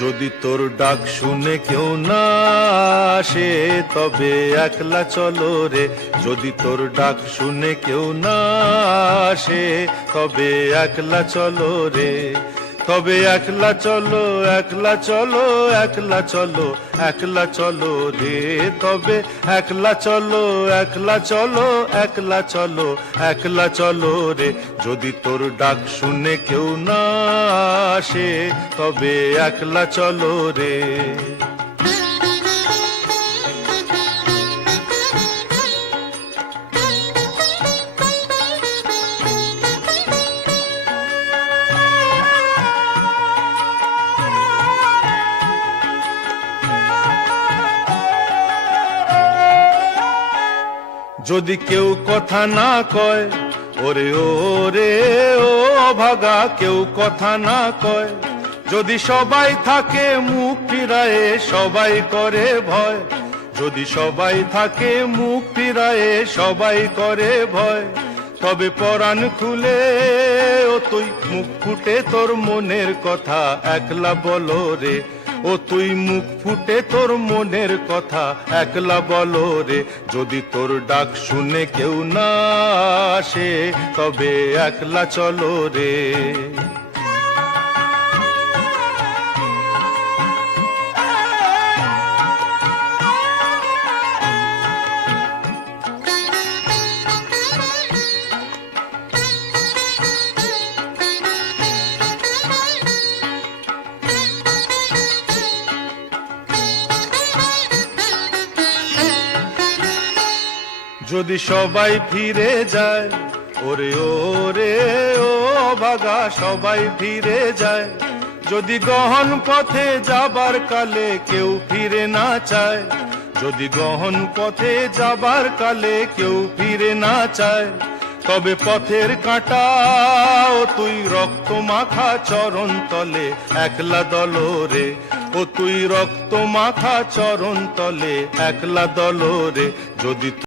যদি তোর ডাক শুনে কেউ না আসে তবে একলা চলো রে। যদি তোর ডাক শুনে কেউ না আসে তবে একলা চলো রে। তবে একলা চলো, একলা চলো, একলা চলো, একলা চলো রে। তবে একলা চলো, একলা চলো, একলা চলো, একলা চলো রে। যদি তোর ডাক শুনে কেউ না আসে তবে একলা চলো রে। যদি কেউ কথা না কয়, ওরে ওরে ও ভাগা, কেউ কথা না কয়। যদি সবাই থাকে মুখ ফিরায়ে, সবাই করে ভয়। যদি সবাই থাকে মুখ ফিরায়ে, সবাই করে ভয়। তবে পরাণ খুলে ও তুই মুখ ফুটে তোর মনের কথা একলা বলো রে। ও তুই মুখ ফুটে তোর মনের কথা একলা বলো রে। যদি তোর ডাক শুনে কেউ না আসে তবে একলা চলো রে। যদি সবাই ফিরে যায়, ওরে ওরে ও ভাগা, সবাই ফিরে যায়। যদি গহন পথে যাবার কালে কেউ ফিরে না চায়, যদি গহন পথে যাবার কালে কেউ ফিরে না চায়, তবে পথের কাঁটা ও তুই রক্ত মাখা চরণ তলে একলা দলো রে। ও তুই রক্ত মাখা চরণ তলে একলা দলো রে। যদি